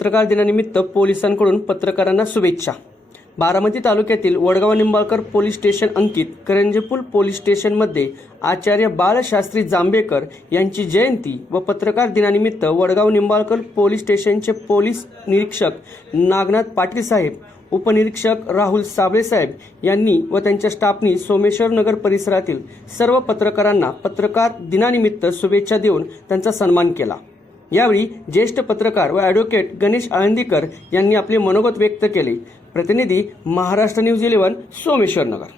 पत्रकार दिनानिमित्त पोलिसांकडून पत्रकारांना शुभेच्छा। बारामती तालुक्यातील वडगाव निंबाळकर पोलीस स्टेशन अंकित करंजेपूल पोलीस स्टेशनमध्ये आचार्य बाळशास्त्री जांभेकर यांची जयंती व पत्रकार दिनानिमित्त वडगाव निंबाळकर पोलीस स्टेशनचे पोलीस निरीक्षक नागनाथ पाटील साहेब, उपनिरीक्षक राहुल साबळे साहेब यांनी व त्यांच्या स्टाफनी सोमेश्वर नगर परिसरातील सर्व पत्रकारांना पत्रकार दिनानिमित्त शुभेच्छा देऊन त्यांचा सन्मान केला। यावेळी ज्येष्ठ पत्रकार व ॲडव्होकेट गणेश आळंदीकर यांनी आपले मनोगत व्यक्त केले। प्रतिनिधी महाराष्ट्र न्यूज 11 सोमेश्वर नगर।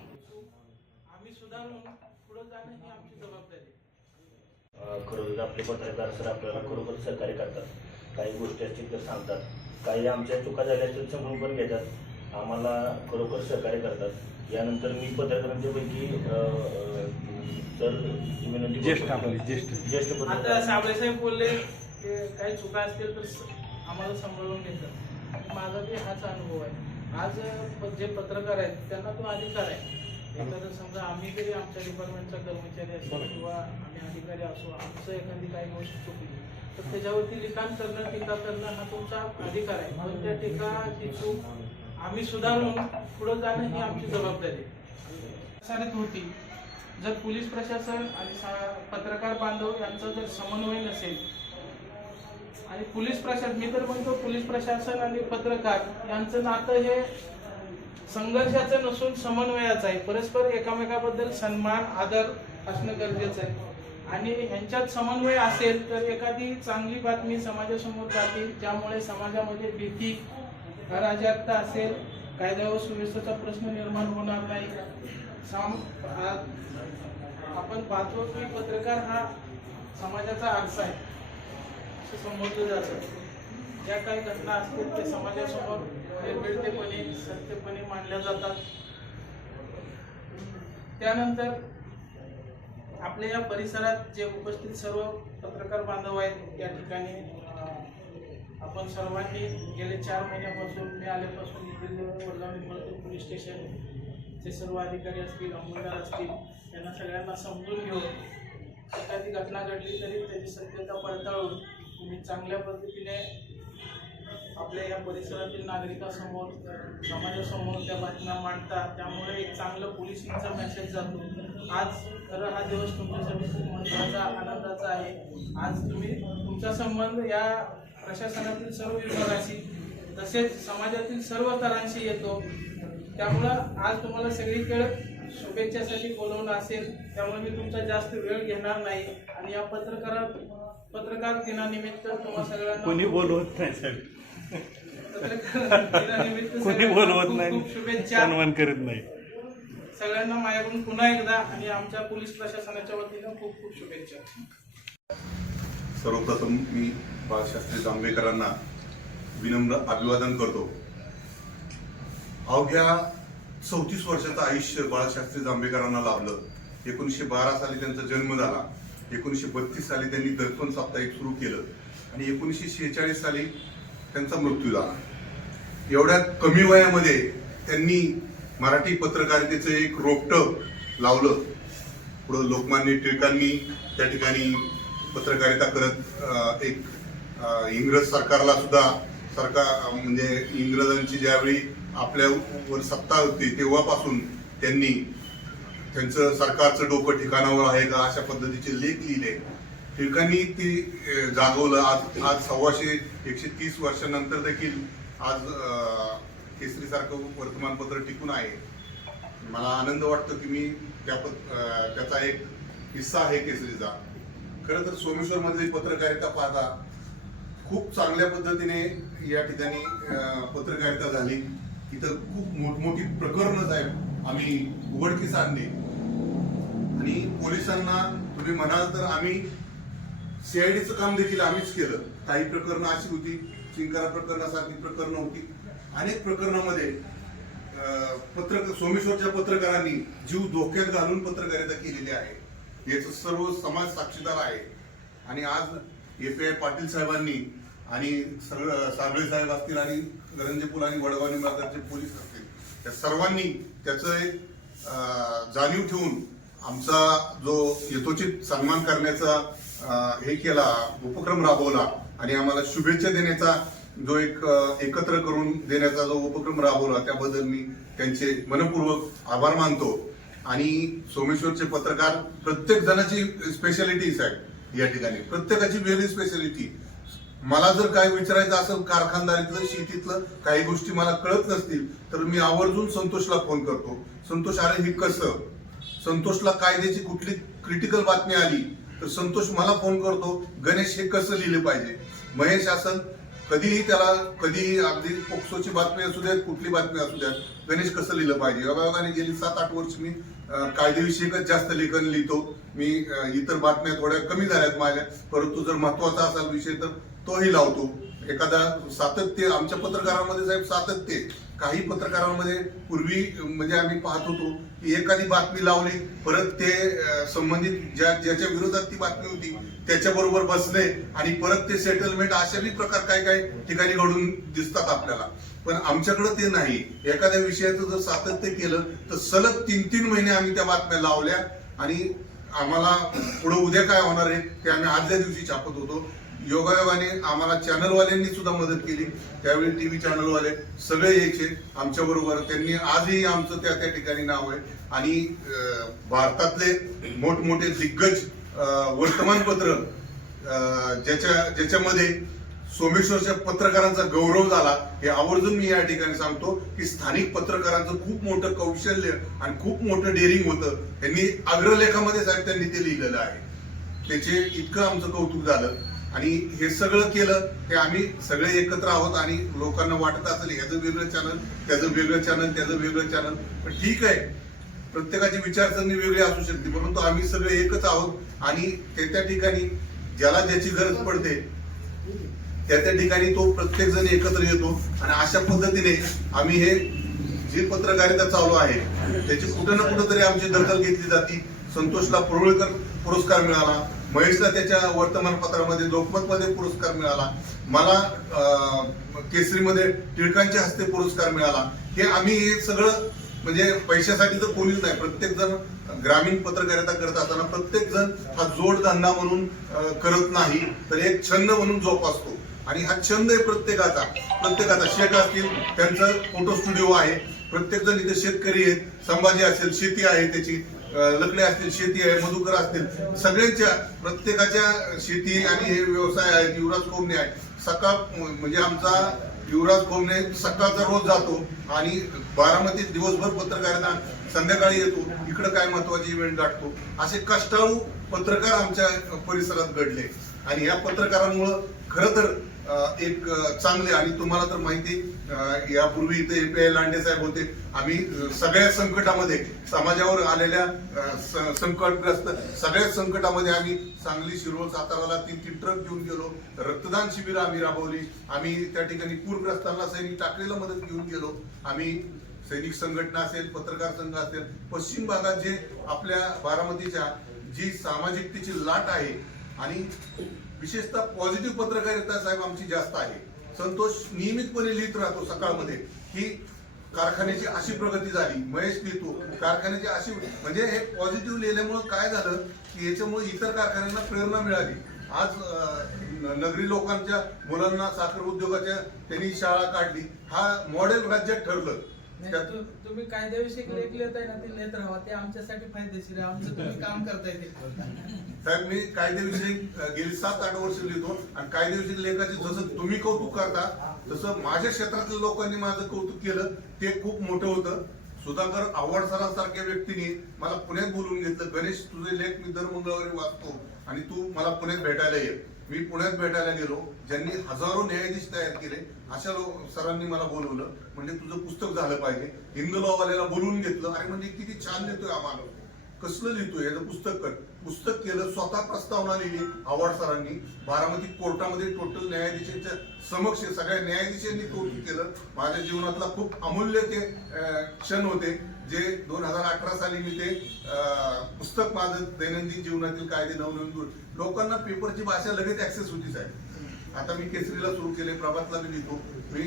खरोखर आपले पत्रकार सर आपल्याला खरोखर सहकार्य करतात, काही गोष्टी असतील तर सांगतात, काही आमच्या चुका झाल्या असतील समजून पण घेतात, आम्हाला खरोखर सहकार्य करतात। यानंतर मी पत्रकारांच्या पैकी तर ज्येष्ठ आता साबळे साहेब बोलले की काही चुका असतील तर आम्हाला सांभाळून घेतात। माझा बी हाच अनुभव आहे। आज जे पत्रकार आहेत त्यांना तो अधिकार आहे। एखादं समजा आम्ही जरी आमच्या डिपार्टमेंटचा कर्मचारी असो किंवा आम्ही अधिकारी असो, आमचं एखादी काही गोष्ट चुकली तर त्याच्यावरती लिखाण करणं, टीका करणं हा तुमचा अधिकार आहे। पण त्या टीका ती चूक आम्ही सुधारून पुढे जाणं ही आमची जबाबदारी आहे होती। जर पोलीस प्रशासन आणि पत्रकार बांधव यांचा जर समन्वय नसेल आणि पोलीस प्रशासन, मी तर म्हणतो पोलीस प्रशासन आणि पत्रकार यांचं नातं हे संघर्षाचं नसून समन्वयाचं आहे। परस्पर एकमेकाबद्दल सन्मान, आदर असणं गरजेचं आहे आणि ह्यांच्यात समन्वय असेल तर एखादी चांगली बातमी समाजासमोर जाते, ज्यामुळे समाजामध्ये भीती, अराजकता असेल, कायदा व सुव्यवस्थेचा प्रश्न निर्माण होणार नाही। आपण पाहतो की पत्रकार हा समाजाचा आरसा आहे असं समजलं जातं। ज्या काही घटना असतील ते समाजासमोर निर्भीडपणे, सत्यपणे मांडल्या जातात। त्यानंतर आपल्या या परिसरात जे उपस्थित सर्व पत्रकार बांधव आहेत या ठिकाणी आपण सर्वांनी गेले 4 महिन्यापासून मी आल्यापासून इथील वडगाव निंबाळकर पोलीस स्टेशनचे सर्व अधिकारी असतील, अंमलदार असतील, यांना सगळ्यांना समजून घेऊन एखादी घटना घडली तरी त्याची सत्यता पडताळून तुम्ही चांगल्या पद्धतीने आपल्या या परिसरातील नागरिकांसमोर, समाजासमोर त्या बातम्या मांडता। त्यामुळे एक चांगलं पोलिसिंगचा मेसेज जातो। आज खरं हा दिवस तुमच्यासाठी खूप महत्त्वाचा, आनंदाचा आहे। आज तुम्ही तुमचा संबंध या प्रशासनातील सर्व विभागाशी तसेच समाजातील सर्व तरांशी येतो। त्यामुळं आज तुम्हाला सगळीकडे शुभेच्छासाठी बोलवलं असेल, त्यामुळे मी तुमचा जास्त वेळ घेणार नाही आणि या पत्रकार दिनानिमित्त तुम्हा सगळ्यांना कोणी बोलवत नाही साहेब, कोणी बोलवत नाही, शुभेच्छा, सन्मान करत नाही। सगळ्यांना माझ्याकडून पुन्हा एकदा आणि आमच्या पोलीस प्रशासनाच्या वतीनं खूप खूप शुभेच्छा। सर्वप्रथम मी बाळशास्त्री जांभेकरांना विनम्र अभिवादन करतो। अवघ्या 34 वर्षाचं आयुष्य बाळशास्त्री जांभेकरांना लाभलं। 1912 साली त्यांचा जन्म झाला, 1932 साली त्यांनी दर्पण साप्ताहिक सुरू केलं आणि 1946 साली त्यांचा मृत्यू झाला। एवढ्या कमी वयामध्ये त्यांनी मराठी पत्रकारितेचं एक रोपटं लावलं। पुढं लोकमान्य टिळकांनी त्या ठिकाणी पत्रकारिता करत एक इंग्रज सरकारला सुद्धा म्हणजे इंग्रजांची ज्यावेळी आपल्यावर सत्ता होती तेव्हापासून त्यांनी त्यांचं सरकारचं डोकं ठिकाणावर आहे का अशा पद्धतीचे लेख लिहिले। टिळकांनी ती जागवलं। आज 130 वर्षानंतर देखील आज केसरी सारखं वर्तमानपत्र टिकून आहे। मला आनंद वाटतो की मी त्याचा एक हिस्सा आहे केसरीचा। खरं तर सोमेश्वरमध्ये पत्रकारिता पाहता खूप चांगल्या पद्धतीने या ठिकाणी पत्रकारिता झाली। इथं खूप मोठमोठी प्रकरणं साहेब आम्ही उघडकीस आणली आणि पोलिसांना तुम्ही म्हणाल तर आम्ही सीआयडीचं काम देखील आम्हीच केलं। काही प्रकरणं अशी होती, चिंकारा प्रकरणासारखी प्रकरणं होती। अनेक प्रकरणामध्ये सोमेश्वरच्या पत्रकारांनी जीव धोक्यात घालून पत्रकारिता केलेली आहे। याचं सर्व समाज साक्षीदार आहे आणि आज API पाटील साहेबांनी आणि साबळे साहेब असतील आणि करंजेपूल आणि वडगाव निंबाळकरचे पोलीस असतील, त्या सर्वांनी त्याचं एक जाणीव ठेवून आमचा जो यथोचित सन्मान करण्याचा हे केला, उपक्रम राबवला आणि आम्हाला शुभेच्छा देण्याचा जो एक एकत्र करून देण्याचा जो उपक्रम राबवला त्याबद्दल मी त्यांचे मनपूर्वक आभार मानतो. आणि सोमेश्वरचे पत्रकार प्रत्येक जणाची स्पेशालिटीज आहेत या ठिकाणी, प्रत्येकाची वेगळी स्पेशालिटी. मला जर काय विचारायचं असेल कारखानदारीतलं शेतीतलं काही गोष्टी मला कळत नसतील तर मी आवर्जून संतोषला फोन करतो. संतोष अरे हे कसं, संतोषला कायद्याची कुठली क्रिटिकल बातमी आली तर संतोष मला फोन करतो, गणेश हे कसं लिहिले पाहिजे. महेश असेल कधीही त्याला कधीही अगदी पोक्सोची बातमी असू द्यात कुठली बातमी असू द्यात, गणेश कसं लिहिलं पाहिजे. योगायोगाने गेली 7-8 वर्ष मी कायदेविषयकच जास्त लेखन लिहितो. मी इतर बातम्या थोड्या कमी झाल्यात माझ्या, परंतु जर महत्वाचा असेल विषय तर तोही लावतो. एखादा सातत्य आमच्या पत्रकारांमध्ये साहेब सातत्य. काही पत्रकारांमध्ये पूर्वी म्हणजे आम्ही पाहत होतो की एखादी बातमी लावली परत ते संबंधित ज्याच्या विरोधात ती बातमी होती त्याच्याबरोबर बसणे आणि परत ते सेटलमेंट अशाही प्रकार काही ठिकाणी घडून दिसतात आपल्याला. पण आमच्याकडे ते नाही. एखाद्या विषयाचं जर सातत्य केलं तर सलग 3-3 महिने आम्ही त्या बातम्या लावल्या आणि आम्हाला पुढे उद्या काय होणार आहे ते आम्ही आदल्या दिवशी छापत होतो. योगायोगाने आम्हाला चॅनलवाल्यांनी सुद्धा मदत केली. त्यावेळी टीव्ही चॅनलवाले सगळे यायचे आमच्या बरोबर. त्यांनी आजही आमचं त्या ठिकाणी नाव आहे. आणि भारतातले मोठमोठे दिग्गज वर्तमानपत्र ज्याच्यामध्ये सोमेश्वरच्या पत्रकारांचा गौरव झाला हे आवर्जून मी या ठिकाणी सांगतो की स्थानिक पत्रकारांचं खूप मोठं कौशल्य आणि खूप मोठं डेअरिंग होतं. त्यांनी अग्रलेखामध्ये साहेब त्यांनी ते लिहिलेलं आहे. त्याचे इतकं आमचं कौतुक झालं. आणि हे सगळं केलं ते आम्ही सगळे एकत्र आहोत. आणि लोकांना वाटत असेल ह्याचं वेगळं चॅनल, त्याचं वेगळं चॅनल, त्याचं वेगळं चॅनल, पण ठीक आहे, प्रत्येकाची विचारसरणी वेगळी असू शकते, परंतु आम्ही सगळे एकच आहोत. आणि त्या ठिकाणी ज्याला ज्याची गरज पडते त्या ठिकाणी तो प्रत्येक जण एकत्र येतो. आणि अशा पद्धतीने आम्ही हे जी पत्रकारिता चालू आहे त्याची कुठं ना कुठं तरी आमची दखल घेतली जाते. संतोषला परुळेकर पुरस्कार मिळाला, महेशला त्याच्या वर्तमानपत्रामध्ये लोकमतमध्ये पुरस्कार मिळाला, मला केसरीमध्ये टिळकांच्या हस्ते पुरस्कार मिळाला. हे आम्ही हे सगळं म्हणजे पैशासाठी तर कोणीच नाही. प्रत्येक जण ग्रामीण पत्रकारिता करत असताना प्रत्येक जण हा जोडधंदा म्हणून करत नाही तर एक छंद म्हणून जोपासतो. आणि हा छंद आहे प्रत्येकाचा. शेख असतील त्यांचं फोटो स्टुडिओ आहे, प्रत्येक जण इथे शेतकरी आहेत, संभाजी असेल शेती आहे त्याची, लकडे असतील शेती आहे, मधुकर असतील, सगळ्यांच्या प्रत्येकाच्या शेती आणि हे व्यवसाय आहेत. युवराज कोमणे आहे, सकाळ म्हणजे आमचा युवराज कोमणे सकाळचा रोज जातो आणि बारामतीत दिवसभर पत्रकारिता, संध्याकाळी येतो, इकडे काय महत्वाचे इव्हेंट गाठतो. असे कष्टाळू पत्रकार आमच्या परिसरात घडले. आणि या पत्रकारांमुळं खरं तर एक चांगले, आणि तुम्हाला तर माहिती यापूर्वी इथे API लांडे साहेब होते. आम्ही सगळ्या संकटामध्ये, समाजावर आलेल्या संकटग्रस्त सगळ्या संकटामध्ये आम्ही सांगली, शिरोळ, साताराला 3 ट्रक घेऊन गेलो. रक्तदान शिबिर आम्ही राबवली. आम्ही त्या ठिकाणी पूरग्रस्तांना सैनिक टाकलेला मदत घेऊन गेलो. आम्ही सैनिक संघटना असेल, पत्रकार संघ असेल, पश्चिम भागात जे आपल्या बारामतीच्या जी सामाजिकतेची लाट आहे आणि विशेषतः पॉझिटिव्ह पत्रकारिता साहेब आमची जास्त आहे. संतोष नियमितपणे लिहित राहतो सकाळमध्ये की कारखान्याची अशी प्रगती झाली, महेश लिहितो कारखान्याची अशी, म्हणजे हे पॉझिटिव्ह लिहिल्यामुळे काय झालं की याच्यामुळे इतर कारखान्यांना प्रेरणा मिळाली. आज नगरी लोकांच्या मुलांना साखर उद्योगाच्या त्यांनी शाळा काढली. हा मॉडेल राज्यात ठरलं. तुम्ही कायद्याविषयी लेख लिहिताय ना, ते लिहित राहा, ते आमच्यासाठी फायदेशीर आहे. आमचं तुम्ही काम करताय ते. साहेब मी कायद्याविषयी गेली 7-8 वर्ष लिहितो. आणि कायद्याविषयी लेखाचे जसं तुम्ही कौतुक करता तसं माझ्या क्षेत्रातल्या लोकांनी माझं कौतुक केलं, ते खूप मोठं होतं. सुधाकर आव्हाड सरांसारख्या व्यक्तीने मला पुण्यात बोलवून घेतलं. गणेश, तुझे लेख मी दर मंगळवारी वाचतो आणि तू मला पुण्यात भेटायला ये. मी पुण्यात भेटायला गेलो. ज्यांनी हजारो न्यायाधीश तयार केले अशा सरांनी मला बोलवलं. म्हणजे तुझं पुस्तक झालं पाहिजे. हिंद लॉवाल्याला बोलवून घेतलं. अरे म्हणजे किती छान लिहितोय आम्हाला, कसलं लिहितोय, याचं पुस्तक कर. पुस्तक केलं, स्वतः प्रस्तावना लिहिली आव्हाड सरांनी. बारामती कोर्टामध्ये टोटल न्यायाधीशांच्या समक्ष सगळ्या न्यायाधीशांनी कौतुक केलं. माझ्या जीवनातला खूप अमूल्य ते क्षण होते जे 2018 साली मी ते पुस्तक माझं दैनंदिन जीवनातील कायदे नवनवीन. लोकांना पेपरची भाषा लगेच ऍक्सेस होती साहेब. आता मी केसरीला सुरू केले, प्रभातला मी लिहितो. मी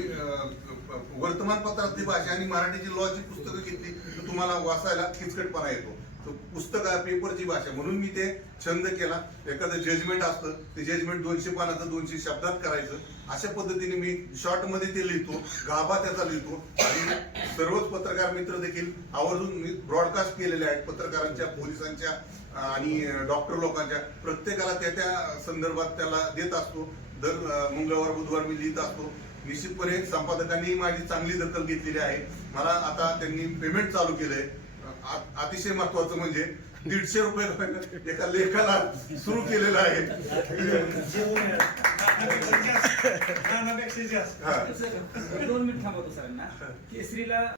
वर्तमानपत्रातली भाषा आणि मराठीची लॉची पुस्तकं घेतली तर तुम्हाला वाचायला किचकटपणा येतो. तो पुस्तक आहे, पेपरची भाषा, म्हणून मी ते छंद केला. एखादं जजमेंट असतं ते जजमेंट 200 पानाचं 200 शब्दात करायचं, अशा पद्धतीने मी शॉर्ट मध्ये ते लिहितो, गाभा त्याचा लिहितो. आणि सर्वच पत्रकार मित्र देखील आवर्जून मी ब्रॉडकास्ट केलेले आहेत पत्रकारांच्या, पोलिसांच्या आणि डॉक्टर लोकांच्या, प्रत्येकाला त्या त्या संदर्भात त्याला देत असतो. दर मंगळवार बुधवार मी लिहित असतो. निश्चितपणे संपादकांनी माझी चांगली दखल घेतलेली आहे. मला आता त्यांनी पेमेंट चालू केलंय. अतिशय महत्वाचं म्हणजे 150 रुपये एका लेखाला सुरू केलेलं आहे. नानापेक्षा जास्त. 2 मिनिट थांबवतो सरांना. केसरीला